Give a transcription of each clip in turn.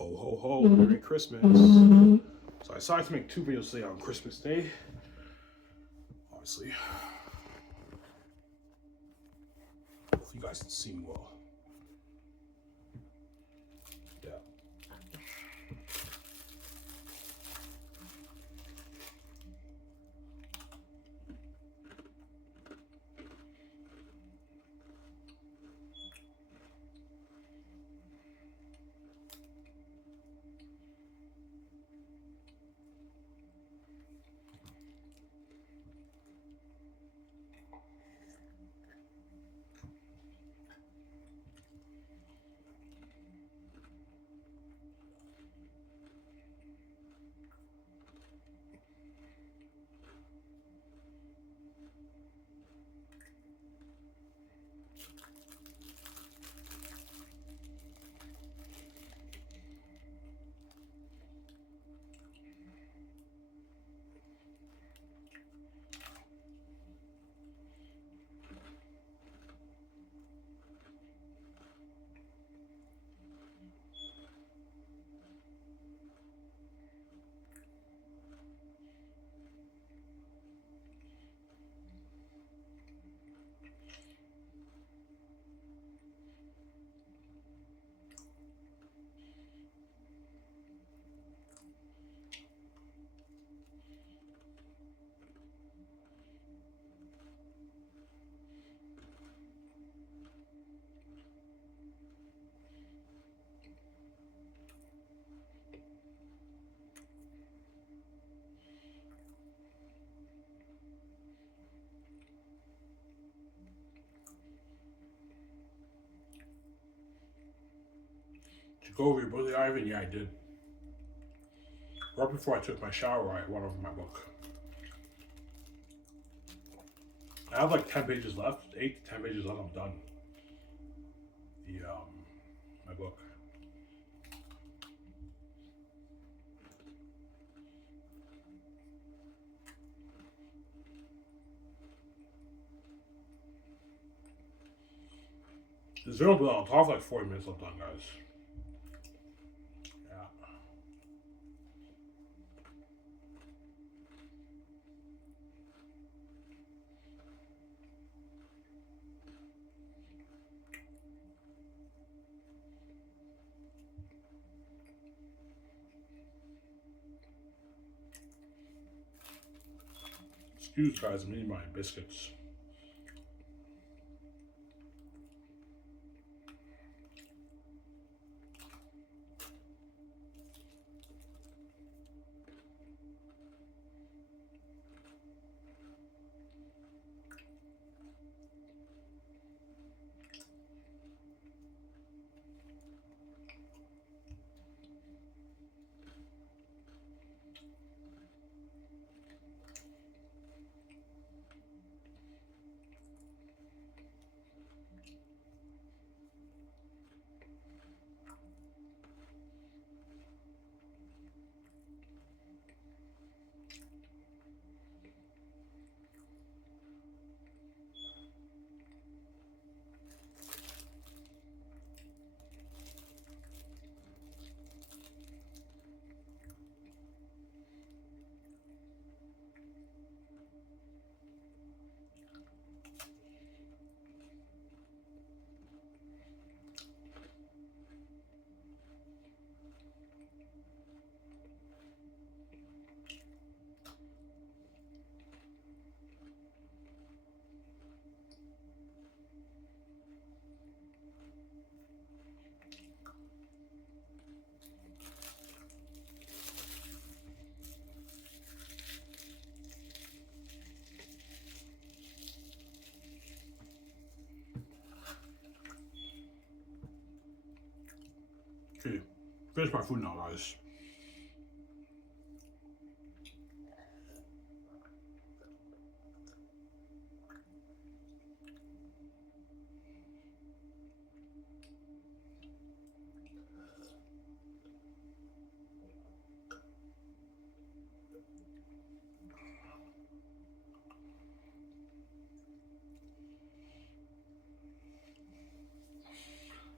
Ho ho ho, Merry Christmas. So I decided to make two videos today on Christmas Day. Obviously. Hopefully you guys can see me well. Yeah. Did you go over your birthday, Ivan? Yeah, I did. Right before I took my shower, I went over my book. I have like 10 pages left, 8 to 10 pages left. I'm done. My book. This video will be on top for like 40 minutes. I'm done, guys. Yeah. Excuse guys, I'm eating my biscuits. Okay, finish my food now, guys.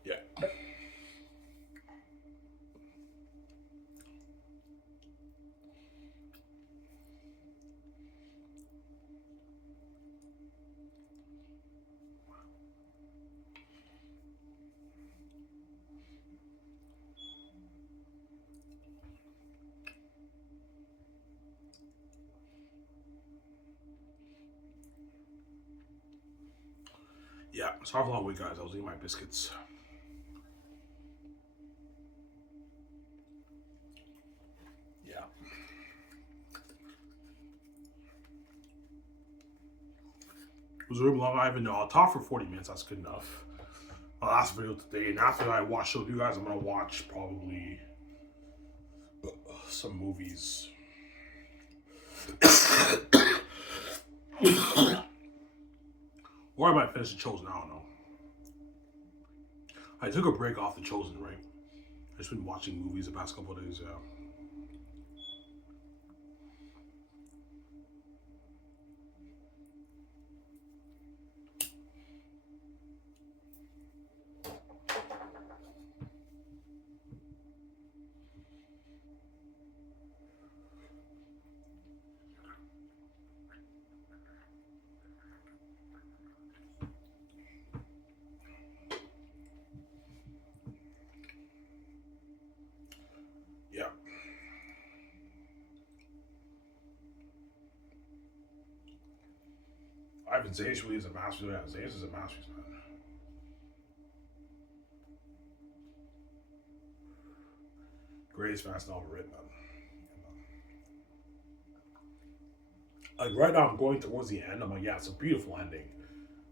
Yeah. Yeah, sorry for the long week, guys. I was eating my biscuits. Yeah. It was really long. I even know. I'll talk for 40 minutes. That's good enough. My last video today, and after I watch with you guys, I'm gonna watch probably some movies. Or I might finish The Chosen. I don't know. I took a break off The Chosen, right? I've just been watching movies the past couple of days. Yeah. Yeah. Ivan Xanus really is a masterpiece. Yeah, Xanus is a masterpiece, man. Greatest fast novel written, man. Like right now, I'm going towards the end. I'm like, yeah, it's a beautiful ending.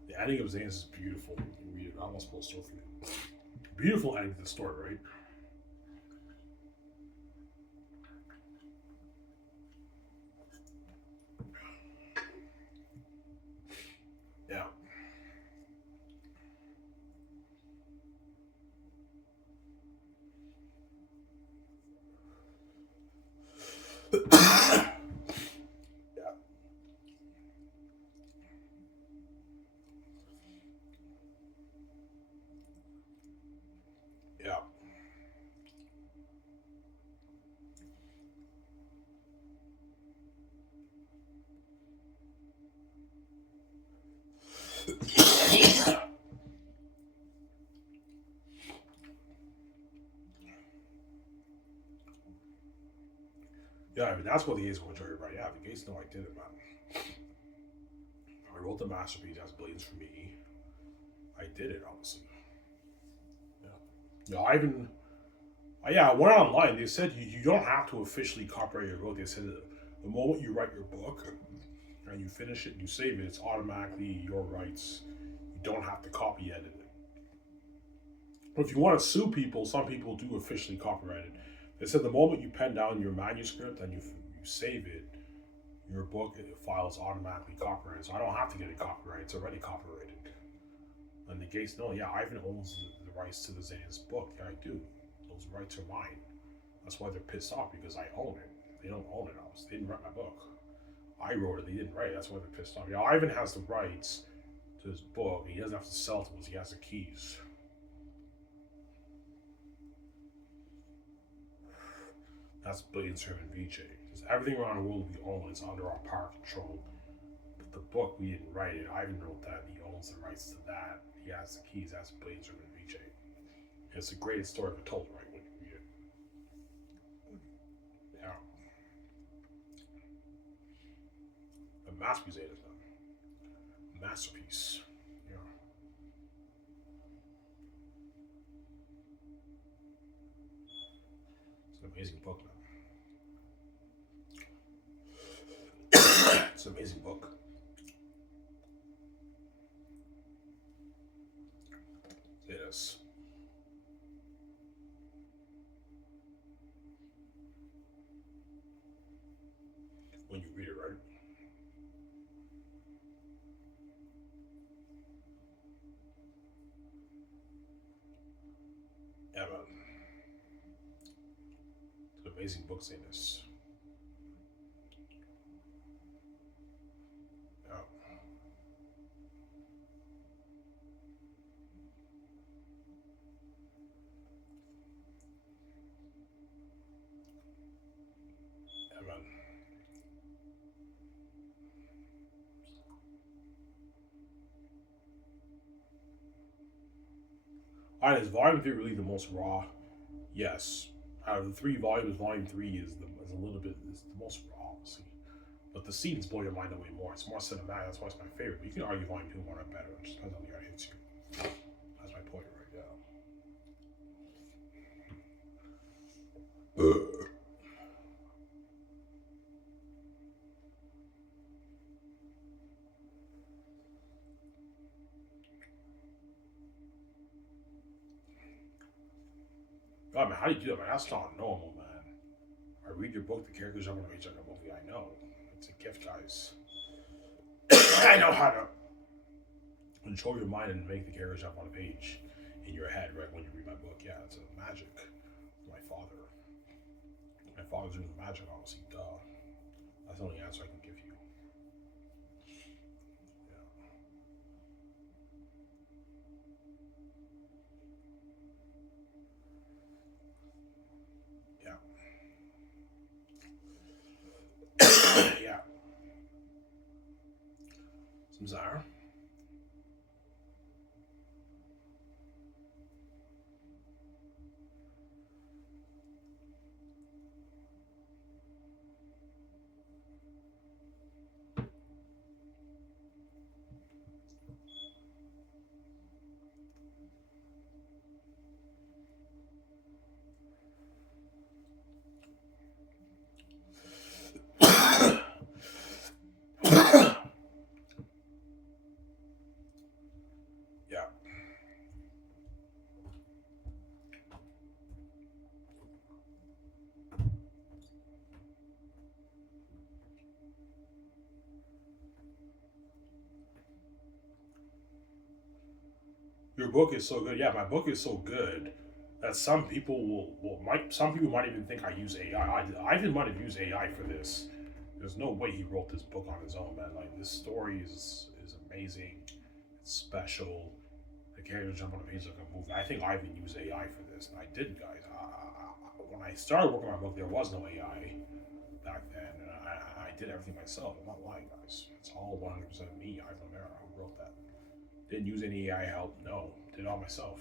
The ending of Xanus is beautiful. You read it. I almost pulled a story for you. Beautiful ending to the story, right? Yeah. Yeah. Yeah. Yeah, I mean, that's what the Gates going to enjoy, right? Yeah, the Gates know I did it, man. I wrote the masterpiece as Blaze for me. I did it, honestly. Yeah. Yeah, I even, yeah, I went online. They said you don't have to officially copyright your book. They said that the moment you write your book and you finish it and you save it, it's automatically your rights. You don't have to copy edit it. But if you want to sue people, some people do officially copyright it. They said the moment you pen down your manuscript and you save it, your book file is automatically copyrighted. So I don't have to get it copyrighted. It's already copyrighted. And the Gates know, yeah, Ivan owns the rights to the Xanus book. Yeah, I do. Those rights are mine. That's why they're pissed off because I own it. They don't own it. They didn't write my book. I wrote it. They didn't write it. That's why they're pissed off. Yeah, Ivan has the rights to his book. He doesn't have to sell it to us. He has the keys. That's Billion Servant VJ. Because everything around the world we own is under our power control. But the book, we didn't write it. Ivan wrote that. He owns the rights to that. He has the keys. That's Billion Servant VJ. It's the greatest story ever told, right? When you read it. Yeah. A masterpiece, it is, man. Masterpiece. Yeah. It's an amazing book, man. It's an amazing book. It is. When you read it, right? Yeah, man. It's an amazing book saying this. Yeah. Yeah, man. Alright, is Volume 3 really the most raw? Yes. Out of the three volumes, Volume 3 is a little bit is the most raw, obviously. But the scenes blow your mind away more. It's more cinematic. That's why it's my favorite. But you can argue Volume 2 and 1 are better. It just depends on the art hits you. That's my point right now. God, man, how do you do that, man? That's not normal, man. I read your book, the characters jump on the page like a movie. I know. It's a gift, guys. I know how to control your mind and make the characters jump on a page in your head right when you read my book. Yeah, it's a magic. My father. My father's doing the magic, obviously. Duh. That's the only answer I can give you. Yeah. Yeah. Yeah. Some Zara. Yeah. Your book is so good. Yeah, my book is so good that some people some people might even think I use AI. I even might have used AI for this. There's no way he wrote this book on his own, man. Like this story is amazing. It's special. The characters jump on the page like a movie. I think I even used AI for this, and I did, guys. When I started working on my book, there was no AI back then, and I did everything myself. I'm not lying, guys. It's all 100% me, Ivan Mera, who wrote that. Didn't use any AI help. No, did it all myself.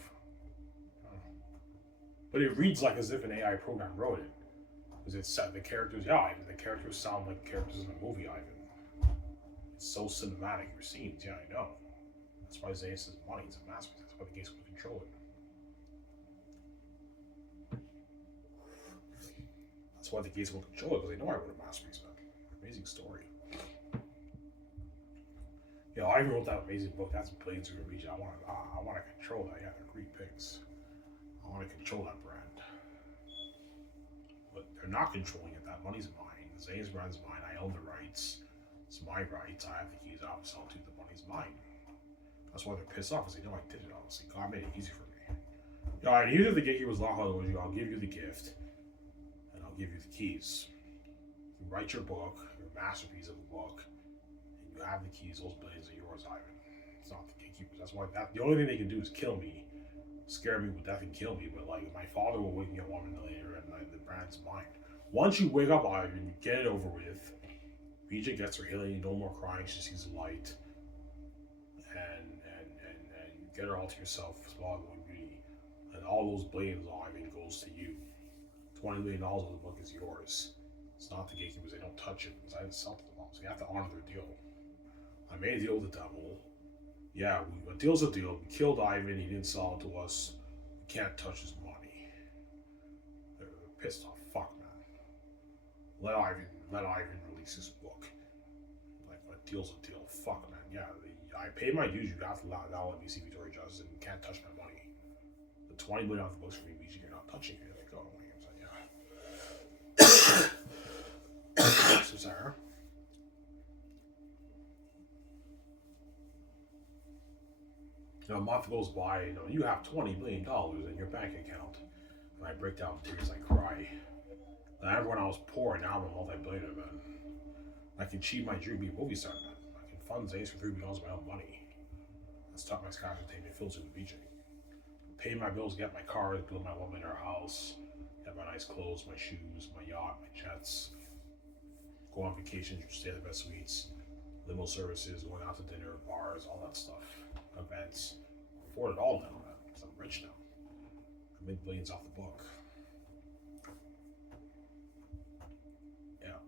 But it reads like as if an AI program wrote it. Because it's the characters, yeah, Ivan, the characters sound like characters in a movie, Ivan. It's so cinematic, your scenes, yeah, I know. That's why Xanus is money, it's a masterpiece. That's why the games will control it. That's why the gates will control it, because they know I wrote a masterpiece, man. Amazing story. You know, I wrote that amazing book that's played through the region. I want to control that. Yeah, they're great picks. I want to control that brand. But they're not controlling it. That money's mine. The Zane's brand's mine. I own the rights. It's my rights. I have the keys. I'll sell to. The money's mine. That's why they're pissed off, because they know I did it, obviously. God made it easy for me. Alright, even if the gatekeeper was locked, I'll give you the gift. And I'll give you the keys. You write your book, your masterpiece of a book, and you have the keys. Those billions are yours, Ivan. It's not the gatekeepers. That's why the only thing they can do is kill me, scare me with death and kill me. But like my father will wake me up 1 minute later, and like, the brand's mine. Once you wake up, Ivan, you get it over with. BJ gets her healing, no more crying. She sees the light, and you get her all to yourself, sparkling beauty, and all those billions, Ivan, goes to you. $20 million of the book is yours. It's not the gatekeepers. They don't touch it because I didn't sell to them all. So you have to honor their deal. I made a deal with the devil. Yeah, a deal's a deal. We killed Ivan. He didn't sell it to us. We can't touch his money. They're pissed off. Fuck, man. Let Ivan release his book. Like, a deal's a deal. Fuck, man. Yeah, I pay my dues. You have to let me see Victoria Justice, and you can't touch my money. The $20 million of the books for me means you're not touching it. Like, oh, yeah. So sorry. You know, a month goes by, you have $20 million in your bank account. And I break down in tears, I cry. And I remember when I was poor, and now I'm a multi-billionaire, man. I can achieve my dream, be a movie star, man. I can fund Zays for $3 million of my own money. That's top my Scotch entertainment, fills with the BJ. Pay my bills, get my cars, build my $1 million house, get my nice clothes, my shoes, my yacht, my jets. Go on vacations, stay at the best suites, limo services, going out to dinner, bars, all that stuff, events. Afford it all now, man. 'Cause I'm rich now. I made billions off the book. Yeah.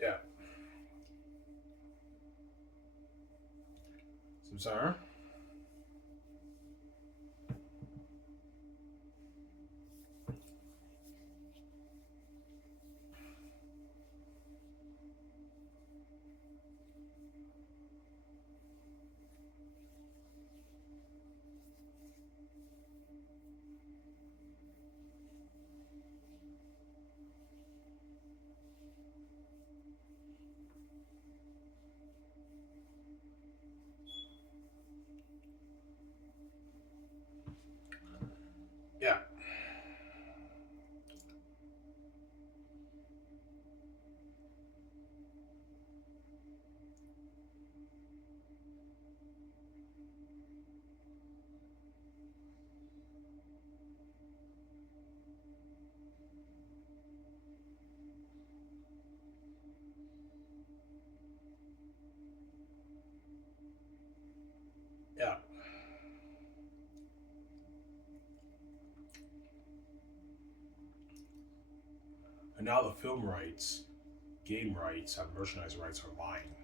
Yeah. Samsara? Yeah. Yeah. And now the film rights, game rights, and merchandise rights are mine.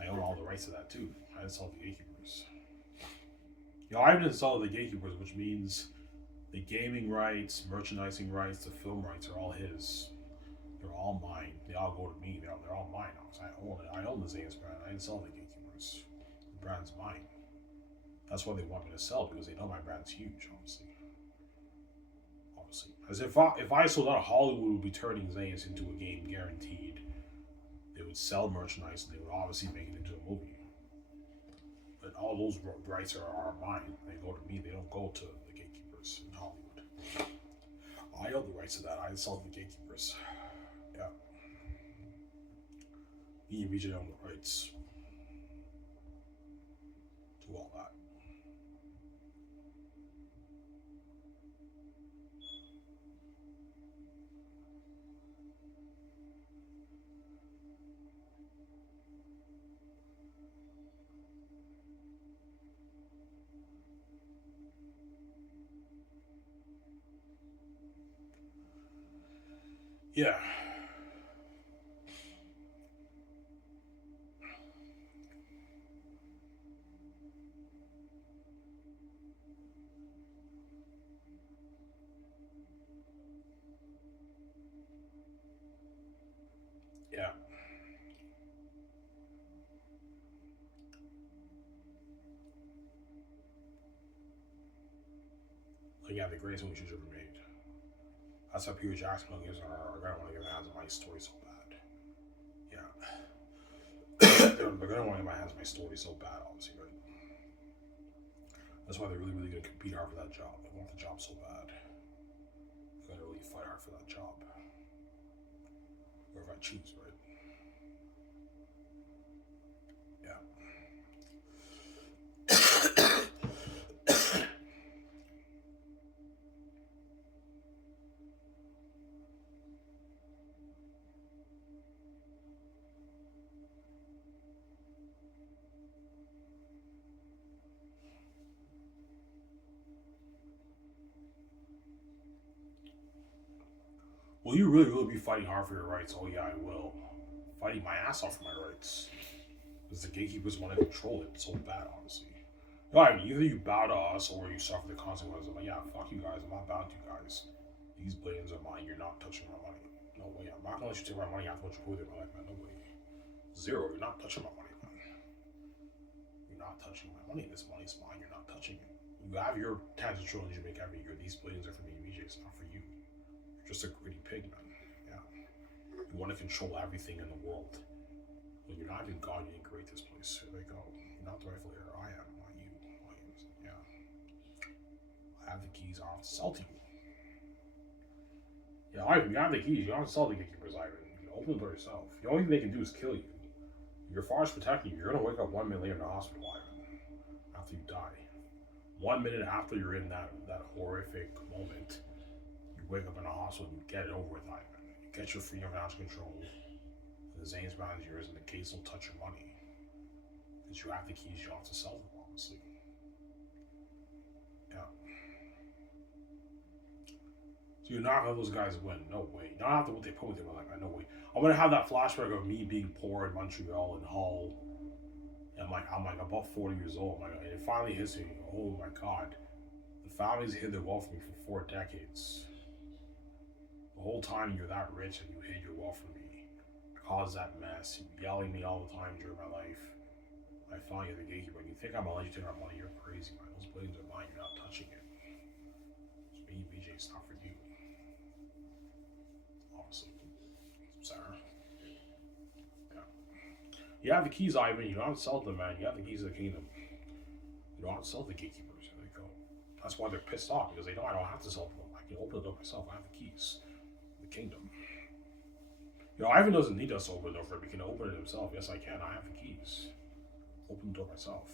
I own all the rights to that too. I installed the gatekeepers. I haven't installed the gatekeepers, which means the gaming rights, merchandising rights, the film rights are all his. They're all mine. They all go to me. They're all mine now. So I own it. I own the Xanus brand. I installed the gatekeepers. The brand's mine. That's why they want me to sell, because they know my brand's huge, obviously. As if I sold out, Hollywood would be turning Xanus into a game guaranteed. They would sell merchandise and they would obviously make it into a movie. But all those rights are mine. They go to me. They don't go to the gatekeepers in Hollywood. I own the rights to that. I sold the gatekeepers. Yeah. Me and BJ own the rights to all that. Yeah. Yeah. Like, yeah, the greatest movie she's ever made. That's how Peter Jackson gives are gonna want to get my hands on my story so bad. Yeah. they're gonna want to get my hands on my story so bad, obviously, right? That's why they're really, really gonna compete hard for that job. They want the job so bad. They're gonna really fight hard for that job. Or if I choose, right? Yeah. Will you really, really be fighting hard for your rights? Oh yeah, I will. Fighting my ass off for my rights. Because the gatekeepers want to control it so bad, honestly. No, I mean, either you bow to us or you suffer the consequences. I'm like, yeah, fuck you guys. I'm not bowing to you guys. These billions are mine. You're not touching my money. No way. I'm not gonna let you take my money after what you put in my life, man. No way. Zero. You're not touching my money, man. You're not touching my money. This money's mine. You're not touching it. You have your tens of trillions you make every year. These billions are for me, BJ. It's not for you. You're just a greedy pig, man. Yeah. You want to control everything in the world. When you're not in God, you didn't create this place. Here they go. You're not the rightful heir. I am, not you. Williams. Yeah. I have the keys. I'll have to sell to you. Yeah, Ivan, you have the keys. You don't have to sell the gatekeepers, Ivan. You can open the door yourself. The only thing they can do is kill you. Your father's protecting you. You're going to wake up 1 minute later in the hospital, Ivan, after you die. 1 minute after you're in that horrific moment, you wake up in a hospital and you get it over with, Ivan. You get your freedom out of control. The Zane's bound is yours, and the case will touch your money. Because you have the keys, you don't have to sell them, obviously. Yeah. So you're not gonna let those guys win. No way. Not after what they put with them. Like, no way. I'm gonna have that flashback of me being poor in Montreal and Hull. And I'm about 40 years old. And it finally hits me. Oh my God. The family's hid their wealth from me for 4 decades. The whole time you're that rich and you hid your wealth from me. Caused that mess. You yelling at me all the time during my life. I finally get the gatekeeper. When you think I'm gonna let you take our money, you're crazy, man. Those blades are mine. You're not touching it. It's me, BJ. It's not for you. Obviously. Sarah. Yeah. You have the keys, Ivan. You don't have to sell them, man. You have the keys of the kingdom. You don't have to sell the gatekeepers. There they go. That's why they're pissed off, because they know I don't have to sell them. I can open the door myself. I have the keys. The kingdom. Ivan doesn't need us to open the door for him. He can open it himself. Yes, I can. I have the keys. Open the door myself.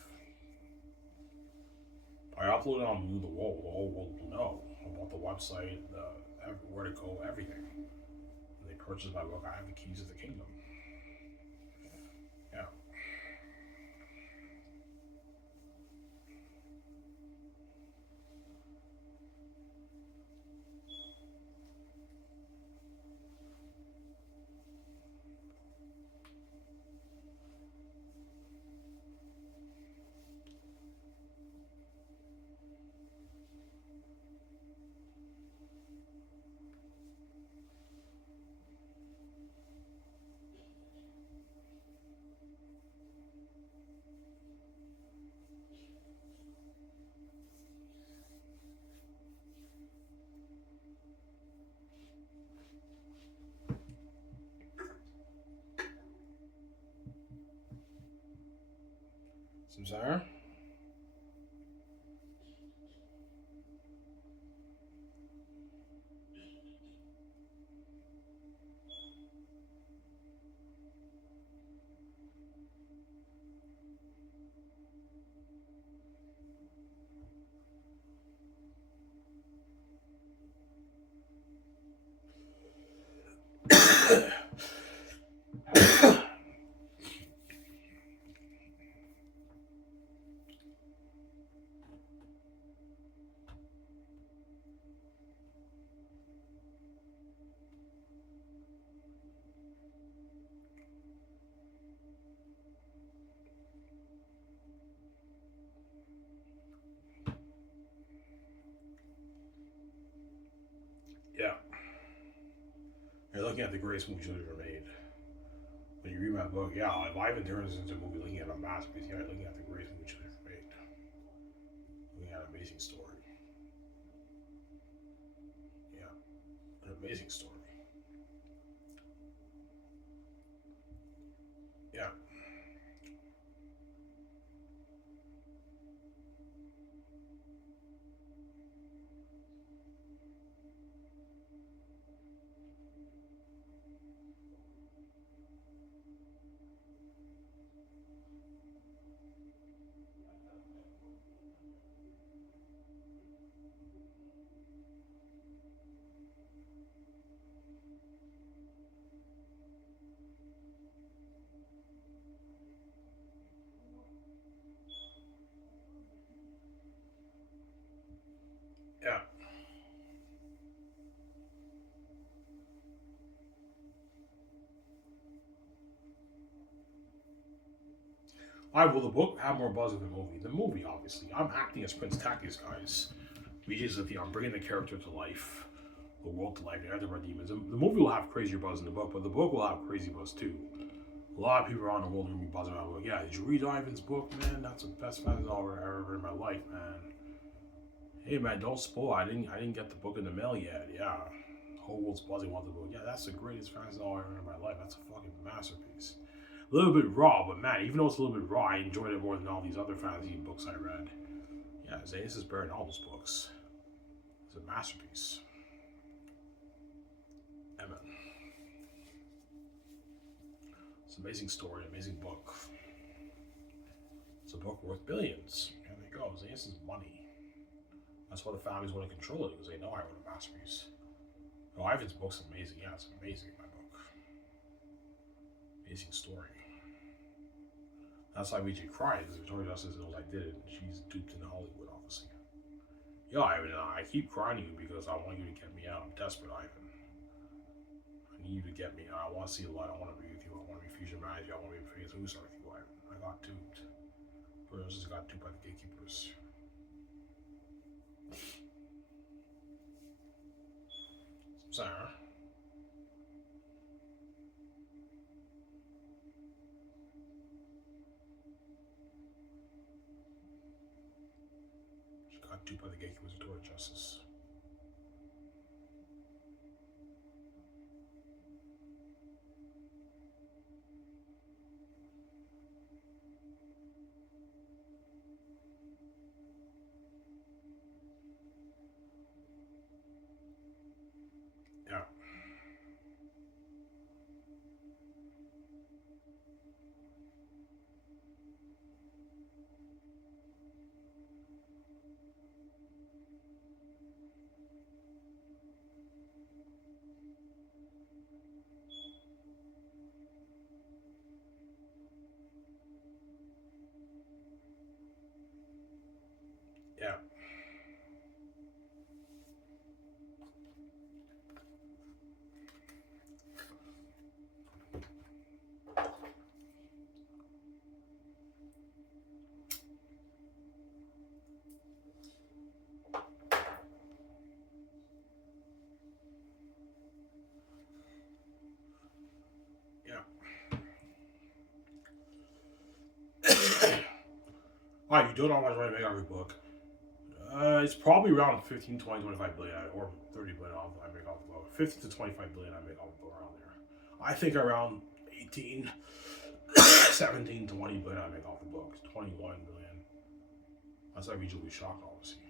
I upload it on the wall. The whole world will know about the website, where to go, everything. When they purchase my book, I have the keys of the kingdom. Yeah. Sarah? Yeah. You're looking at the greatest movies you've ever made. When you read my book, yeah, if Ivan turns into a movie looking at a masterpiece, yeah, you're looking at the greatest movie you've ever made. Looking at an amazing story. Yeah. An amazing story. Yeah. Yeah. Will the book have more buzz than the movie? The movie, obviously. I'm acting as Prince Tactius, guys. I'm bringing the character to life, the world to life. They have to run demons. The movie will have crazier buzz in the book, but the book will have crazy buzz too. A lot of people around the world are going to be buzzing about it. Yeah, did you read Ivan's book, man? That's the best fantasy novel I've ever read in my life, man. Hey, man, don't spoil. I didn't get the book in the mail yet. Yeah. Whole world's buzzing about the book. Yeah, that's the greatest fantasy novel I ever read in my life. That's a fucking masterpiece. A little bit raw, but man, even though it's a little bit raw, I enjoyed it more than all these other fantasy books I read. Yeah, Xanus Barrett and all those books. It's a masterpiece. Amen. It's an amazing story, amazing book. It's a book worth billions. And there you go. Xanus is money. That's why the families want to control it, because they know I wrote a masterpiece. Oh, Ivan's book's amazing. Yeah, it's amazing, my book. Amazing story. That's why VJ cried, because Victoria Justice knows I did it, and she's duped in Hollywood, obviously. Yeah, Ivan, I keep crying to you because I want you to get me out. I'm desperate, Ivan. I need you to get me out. I want to see the light. I want to be with you. I want to be Fusion Manager. I want to be Phase Uso with you, Ivan. I got duped. Victoria Justice got duped by the gatekeepers. Sarah. She got duped by the gatekeepers of Victoria Justice. Yeah. Yeah. Yeah. Alright, you don't know how much money I make off your book. It's probably around 15, 20, 25 billion, or 30 billion I make off the book. 50 to 25 billion I make off the book around there. I think around 18, 17, 20 billion I make off the book. 21 billion. That's why Rachel will be shocked, obviously.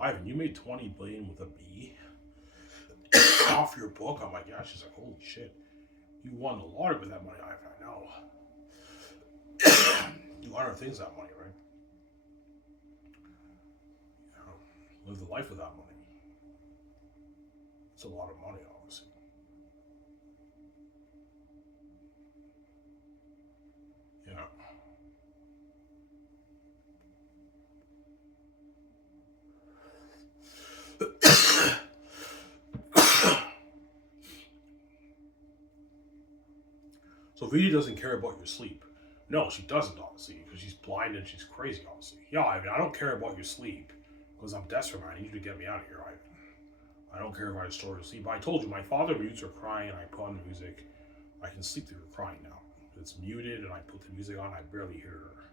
Ivan, you made 20 billion with a B off your book? I'm like, yeah, she's like, holy shit. You won the lottery with that money, Ivan. I know. Do other things with that money, right? You know, live the life with that money. It's a lot of money, obviously. Yeah. So Vita doesn't care about your sleep. No, she doesn't, obviously, because she's blind and she's crazy, obviously. Yeah, I mean, I don't care about your sleep, because I'm desperate, man. I need you to get me out of here, Ivan. I don't care if I restore your sleep. I told you, my father mutes her crying, and I put on the music. I can sleep through her crying now. It's muted, and I put the music on, I barely hear her.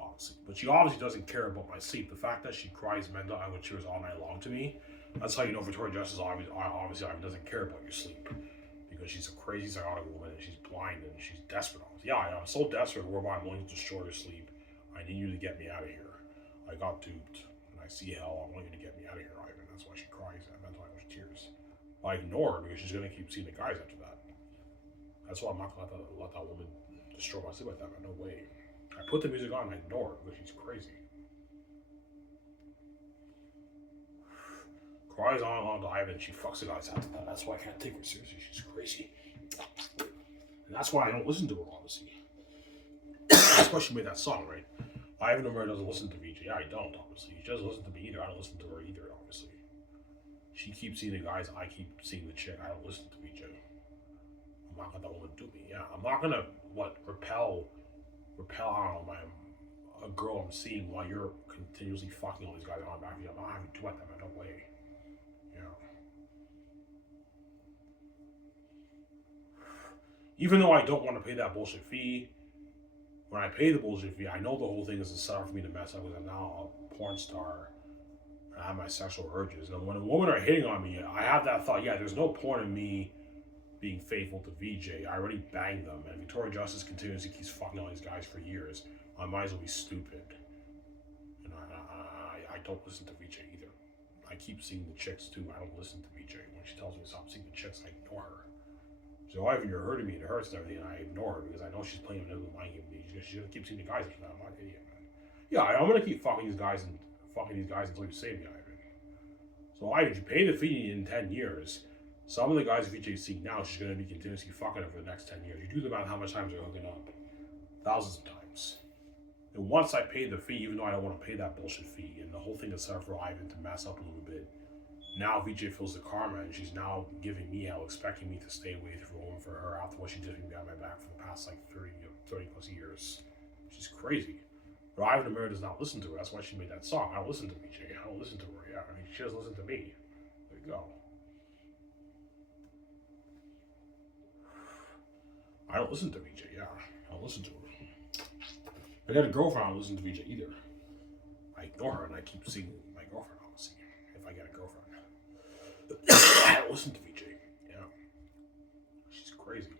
Obviously. But she obviously doesn't care about my sleep. The fact that she cries mental anguish tears all night long to me, that's how you know Victoria Justice obviously doesn't care about your sleep. Because she's a crazy psychotic woman and she's blind and she's desperate. Yeah, I'm so desperate whereby I'm willing to destroy your sleep. I need you to get me out of here. I got duped and I see hell. I want you to get me out of here, Ivan. That's why she cries and mental anguish tears. I ignore her because she's gonna keep seeing the guys after that. That's why I'm not gonna let that woman destroy my sleep like that, man. No way. I put the music on and I ignore her because she's crazy. Cries on to Ivan and she fucks the guys after that. That's why I can't take her seriously. She's crazy. And that's why I don't listen to her, obviously. That's why she made that song, right? Ivan O'Mara doesn't listen to VJ. Yeah, I don't, obviously. She doesn't listen to me either. I don't listen to her either, obviously. She keeps seeing the guys, I keep seeing the chick. I don't listen to VJ. I'm not gonna let that woman do me. Yeah, I'm not gonna, repel, I don't know, a girl I'm seeing while you're continuously fucking all these guys on back of you. I'm not having to do like that, man. No way. You know. Even though I don't want to pay that bullshit fee, when I pay the bullshit fee, I know the whole thing is a setup for me to mess up because I'm now a porn star I have my sexual urges. And when a woman are hitting on me, I have that thought, yeah, there's no point in me being faithful to VJ. I already banged them, and Victoria Justice continuously keeps fucking all these guys for years. I might as well be stupid. And I don't listen to VJ either. I keep seeing the chicks too. I don't listen to VJ. When she tells me to stop seeing the chicks, I ignore her. So either you're hurting me, it hurts and everything, and I ignore her because I know she's playing another mind game with me. She's gonna keep seeing the guys after that. I'm not an idiot, man. Yeah, I'm gonna keep fucking these guys until you save me, Ivan. So Ivan, you pay the fee in 10 years. Some of the guys VJ's seeing now, she's gonna be continuously fucking them for the next 10 years. You do the math how much times they're hooking up. Thousands of times. And once I pay the fee, even though I don't want to pay that bullshit fee, and the whole thing is set up for Ivan to mess up a little bit. Now VJ feels the karma, and she's now giving me hell, expecting me to stay away for her after what she did behind my back for the past like 30 plus years. She's crazy. But Ivan Amir does not listen to her. That's why she made that song. I don't listen to VJ. I don't listen to her. Yeah, I mean, she doesn't listen to me. There you go. I don't listen to VJ. Yeah, I don't listen to her. I got a girlfriend. I don't listen to VJ either. I ignore her, and I keep seeing my girlfriend. Obviously, if I get a girlfriend. I don't listen to VJ. Yeah. She's crazy.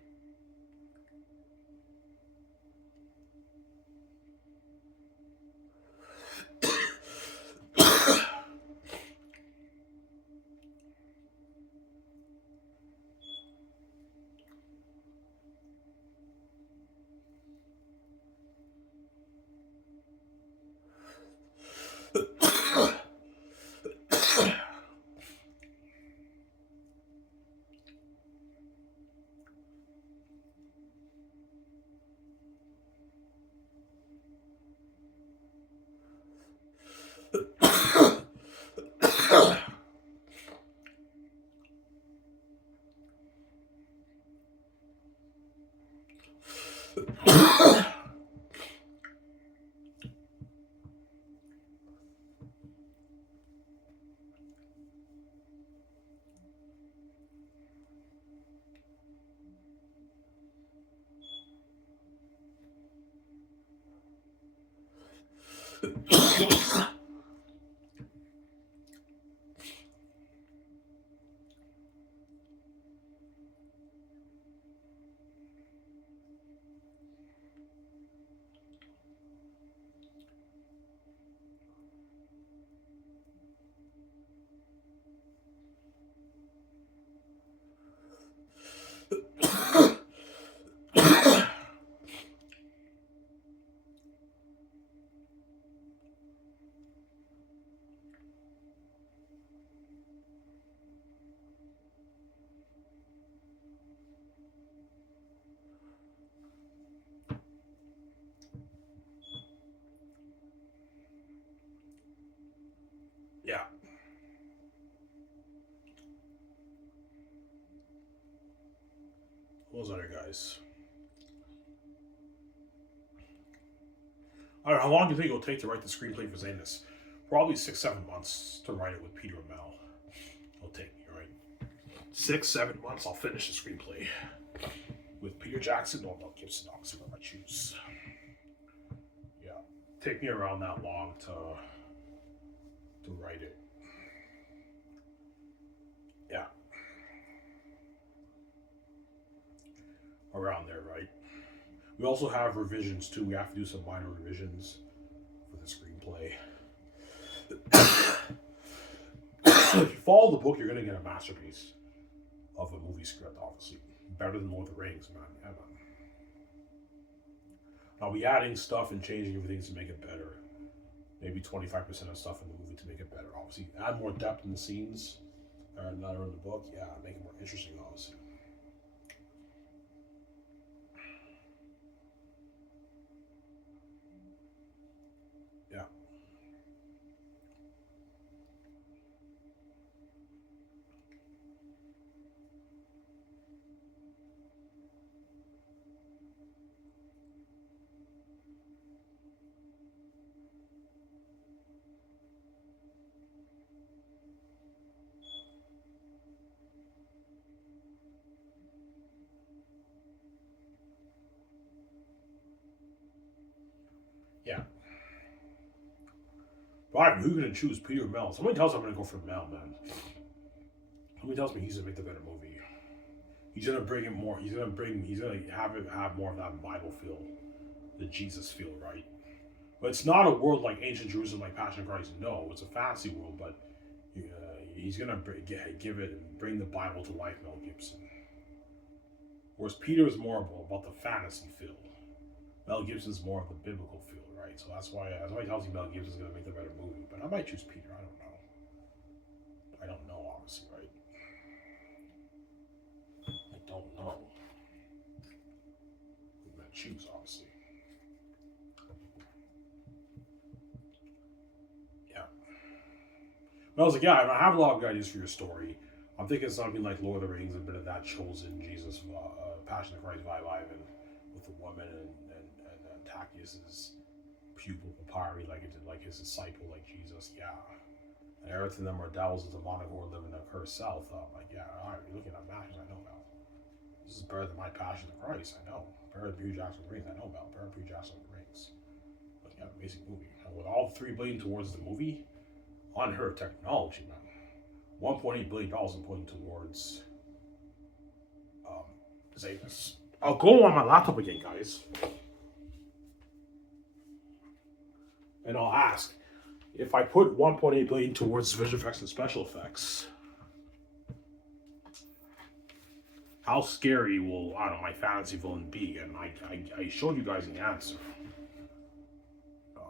Yeah. Those other guys. I don't know, how long do you think it'll take to write the screenplay for Xanus? Probably 6-7 months to write it with Peter and Mel. It'll take me, right? 6-7 months, I'll finish the screenplay. With Peter Jackson or Mel Gibson, obviously, where I choose. Yeah. Take me around that long to write it. Yeah. Around there, right? We also have revisions too. We have to do some minor revisions for the screenplay. If you follow the book, you're gonna get a masterpiece of a movie script, obviously. Better than Lord of the Rings, man. Yeah, man. I'll be adding stuff and changing everything to make it better. Maybe 25% of stuff in the movie to make it better. Obviously, add more depth in the scenes that are in the book. Yeah, make it more interesting, obviously. Yeah. Yeah. But who gonna choose, Peter or Mel? Somebody tells me I'm gonna go for Mel, man. Somebody tells me he's gonna make the better movie. He's gonna bring it more. He's gonna have it have more of that Bible feel, the Jesus feel, right? But it's not a world like ancient Jerusalem, like Passion of Christ. No, it's a fantasy world. But he's gonna give it and bring the Bible to life, Mel Gibson. Whereas Peter is more about the fantasy feel. Mel Gibson's more of the biblical feel, right? So that's why he tells you Mel Gibson's gonna make the better movie. But I might choose Peter. I don't know. I don't know, obviously, right? I don't know. I'm gonna choose, obviously. Yeah. But I was like, yeah, I have a lot of good ideas for your story. I'm thinking something like Lord of the Rings, a bit of that chosen Jesus, Passion of Christ vibe, Ivan, with the woman and Antiochus's pupil papyri, like it did, like his disciple, like Jesus. Yeah. And everything them are devils and demonic or living in a cursed self. Like, yeah, all right, you're looking at matches, I know about. This is better than my Passion of Christ, I know. Better than Peter Jackson Rings, I know about. Better than Peter Jackson Rings. But yeah, amazing movie. And with all $3 billion towards the movie, unheard of technology, man. $1.8 billion and putting towards Xanus. I'll go on my laptop again, guys, and I'll ask if I put 1.8 billion towards visual effects and special effects. How scary will my fantasy villain be? And I showed you guys the answer. Um,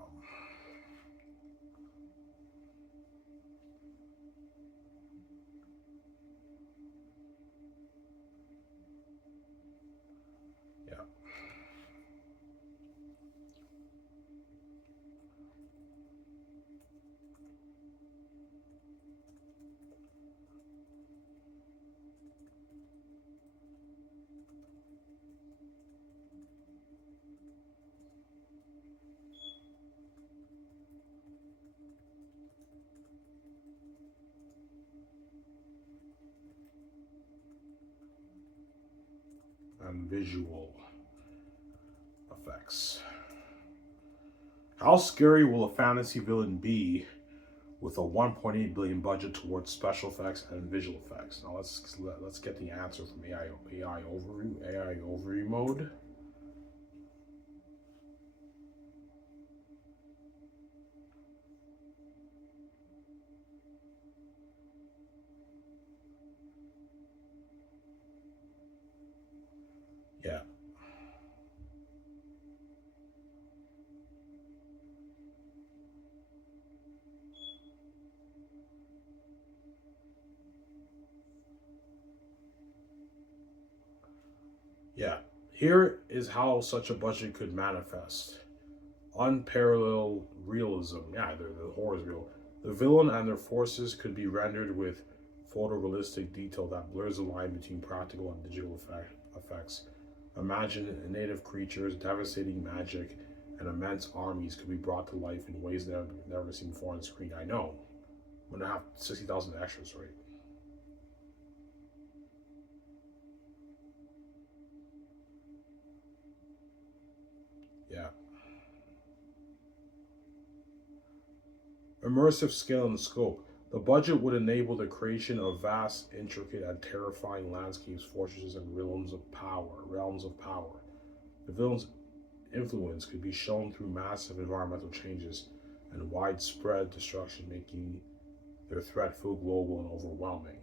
yeah. And visual effects. How scary will a fantasy villain be with a 1.8 billion budget towards special effects and visual effects? Now let's get the answer from AI overview mode. Yeah. Yeah. Here is how such a budget could manifest. Unparalleled realism. Yeah, the horror is real. The villain and their forces could be rendered with photorealistic detail that blurs the line between practical and digital effects. Imagine native creatures, devastating magic, and immense armies could be brought to life in ways never seen before on screen. I know. I'm gonna have 60,000 extras, right? Yeah. Immersive scale and scope. The budget would enable the creation of vast, intricate, and terrifying landscapes, fortresses, and realms of power. The villain's influence could be shown through massive environmental changes and widespread destruction, making their threat feel global and overwhelming.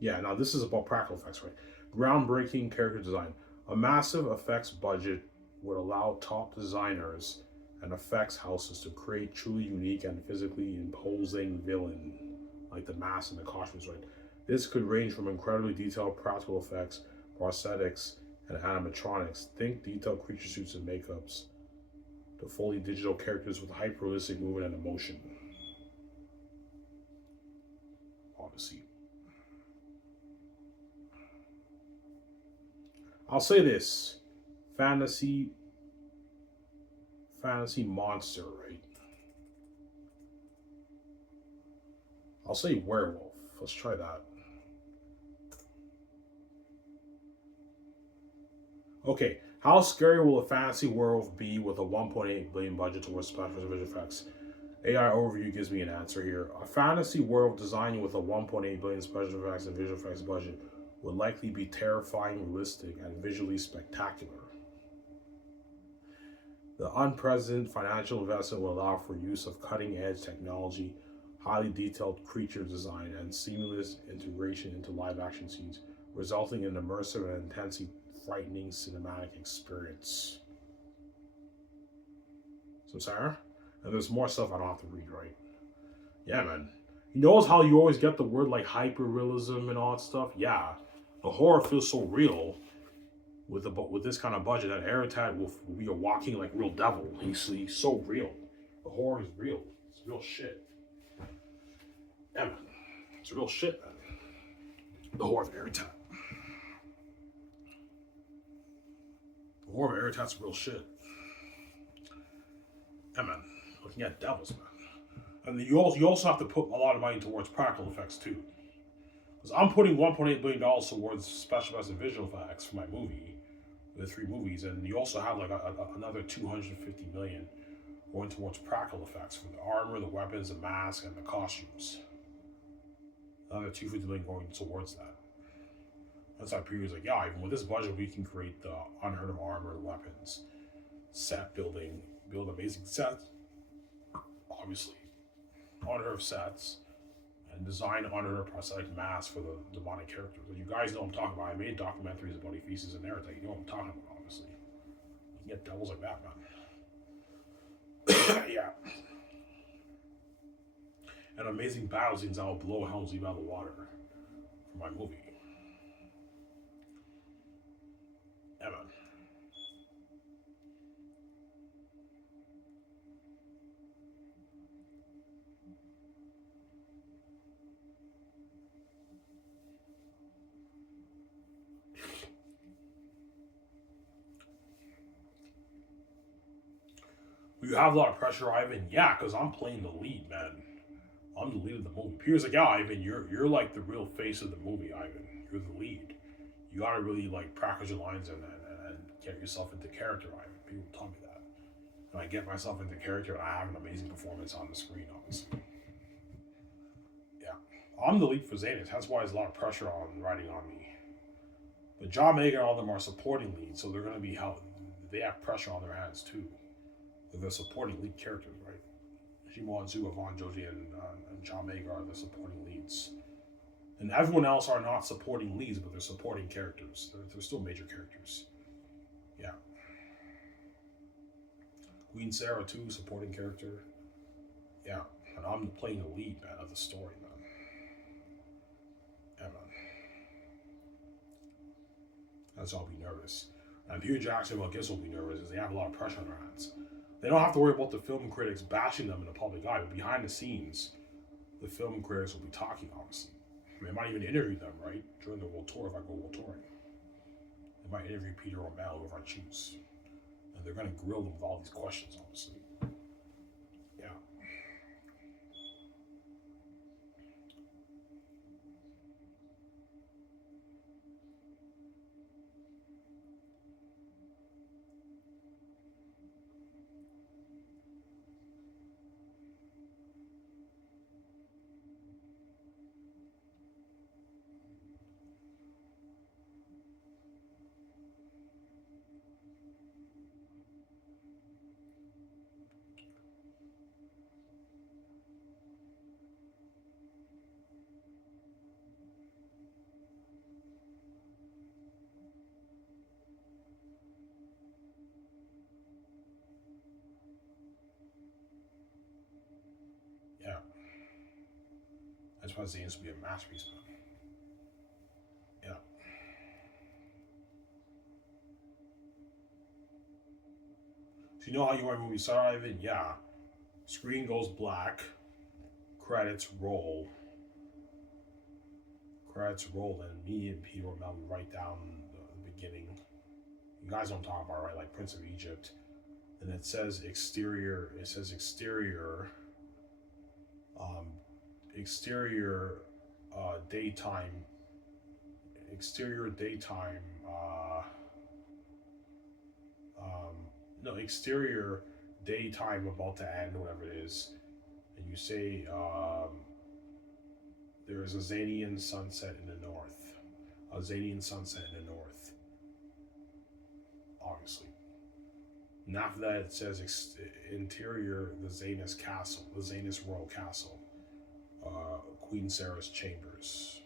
Yeah, now this is about practical effects, right? Groundbreaking character design. A massive effects budget would allow top designers and effects houses to create truly unique and physically imposing villain, like the mask and the costumes, right? This could range from incredibly detailed practical effects, prosthetics, and animatronics. Think detailed creature suits and makeups to fully digital characters with hyper realistic movement and emotion. Obviously, I'll say this: fantasy, fantasy monster, right? I'll say werewolf. Let's try that. Okay, how scary will a fantasy world be with a 1.8 billion budget towards special visual effects? AI overview gives me an answer here. A fantasy world designed with a 1.8 billion special effects and visual effects budget would likely be terrifying, realistic, and visually spectacular. The unprecedented financial investment will allow for use of cutting-edge technology, highly detailed creature design, and seamless integration into live-action scenes, resulting in an immersive and intensely frightening cinematic experience. So, Sarah, and there's more stuff I don't have to read, right? Yeah, man. You notice how you always get the word like hyper realism and all that stuff? Yeah. The horror feels so real with this kind of budget that Eritad will be a walking like real devil. He's so real. The horror is real. It's real shit. Yeah, man. It's real shit, man. The horror of Eritad. The horror of Eritad's real shit. Yeah, man. Looking at devils, man. And you also have to put a lot of money towards practical effects too. Because I'm putting $1.8 billion towards special effects and visual effects for my movie, the three movies, and you also have like another 250 million going towards practical effects for the armor, the weapons, the mask, and the costumes. Another 250 million going towards that. That's why Peter's like, yeah, even with this budget, we can create the unheard of armor, weapons, set building, build amazing sets, obviously, unheard of sets, and design unheard of prosthetic masks for the demonic characters. And you guys know what I'm talking about. I made documentaries about Ephesus and everything. You know what I'm talking about, obviously. You can get devils like that, man. Yeah. And amazing battle scenes that will blow Helm's Deep out of the water for my movie. Yeah, man. You have a lot of pressure, Ivan. Yeah, because I'm playing the lead, man. I'm the lead of the movie. Peter's like, yeah, Ivan, you're like the real face of the movie, Ivan. You're the lead. You gotta really like practice your lines and get yourself into character, Ivan. People tell me that. And I get myself into character and I have an amazing performance on the screen, obviously. Yeah. I'm the lead for Xanus. That's why there's a lot of pressure on writing on me. But John Mager and all of them are supporting leads, so they're gonna be held. They have pressure on their hands too. They're the supporting lead characters, right? Shimon Zu, Yvonne Joji, and John Mager are the supporting leads. And everyone else are not supporting leads, but they're supporting characters. They're still major characters. Yeah. Queen Sarah, too, supporting character. Yeah. And I'm playing the lead, man, of the story, man. Yeah, man. That's why I'll be nervous. And Peter Jackson, well, I guess will be nervous because they have a lot of pressure on their hands. They don't have to worry about the film critics bashing them in the public eye, but behind the scenes, the film critics will be talking, obviously. They might even interview them, right? During the world tour if I go world touring. They might interview Peter or Mel if I choose. And they're going to grill them with all these questions, obviously. Yeah. Yeah. That's why Zane's to be a masterpiece, man. Yeah. So you know how you want movies start, Ivan? Yeah. Screen goes black. Credits roll. Credits roll, and me and Peter and Mel write down the beginning. You guys don't talk about, right? Like Prince of Egypt. And it says exterior. It says exterior. Um, exterior daytime. Exterior daytime. no, exterior, daytime about to end, whatever it is, and you say there is a Xanian sunset in the north, a Xanian sunset in the north, obviously. And after that, it says interior, the Xanus castle, the Xanus royal castle, Queen Sarah's chambers.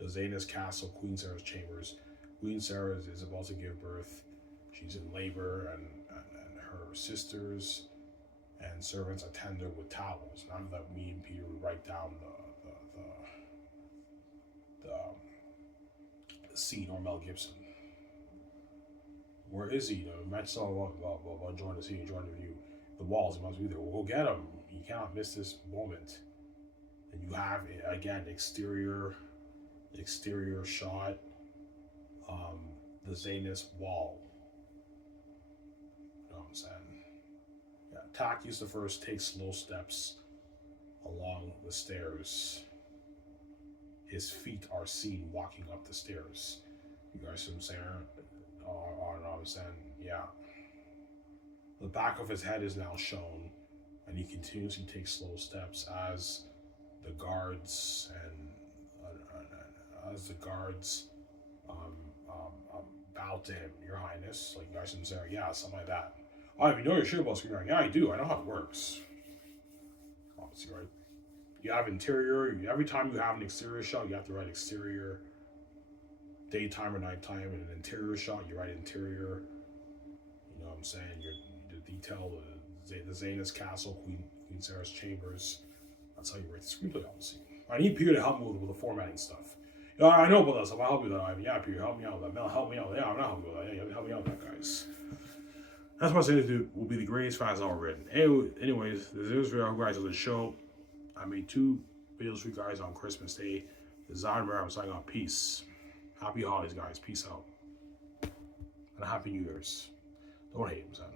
The Xanus castle, Queen Sarah's chambers. Queen Sarah is about to give birth. She's in labor, and her sisters and servants attend her with towels. None of that. Me and Peter would write down the scene, or Mel Gibson. Where is he? You know, Matt saw about join the scene, join the view. The walls, he must be there. We'll go get him. You cannot miss this moment. And you have again exterior shot. The Xanus wall. You know what I'm saying? Yeah, Tak used to first take slow steps along the stairs. His feet are seen walking up the stairs. You guys see what I'm saying? I'm saying, yeah. The back of his head is now shown, and he continuously takes slow steps as the guards bow to him, Your Highness. Like, you guys can say, yeah, something like that. Oh, if you know your shit about screenwriting, yeah, I do. I know how it works. Obviously, right? You have interior. Every time you have an exterior shot, you have to write exterior, daytime or nighttime. In an interior shot, you write interior. You know what I'm saying? The detail, the Xanus castle, Queen Sarah's chambers. That's how you write the screenplay, obviously. I need Peter to help me with the formatting stuff. Yeah, I know about that stuff. I'll help you with that, Ivan. Yeah, Peter, help me out with that. Mel, help me out. Yeah, I'm not helping you with that. Yeah, help me out with that, guys. That's what I say will be the greatest fans ever written. Anyways, this is for you guys on the show. I made 2 videos for you guys on Christmas Day. The Zonber, I'm signing off. Peace. Happy holidays, guys. Peace out. And a happy New Year's. Don't hate him, son.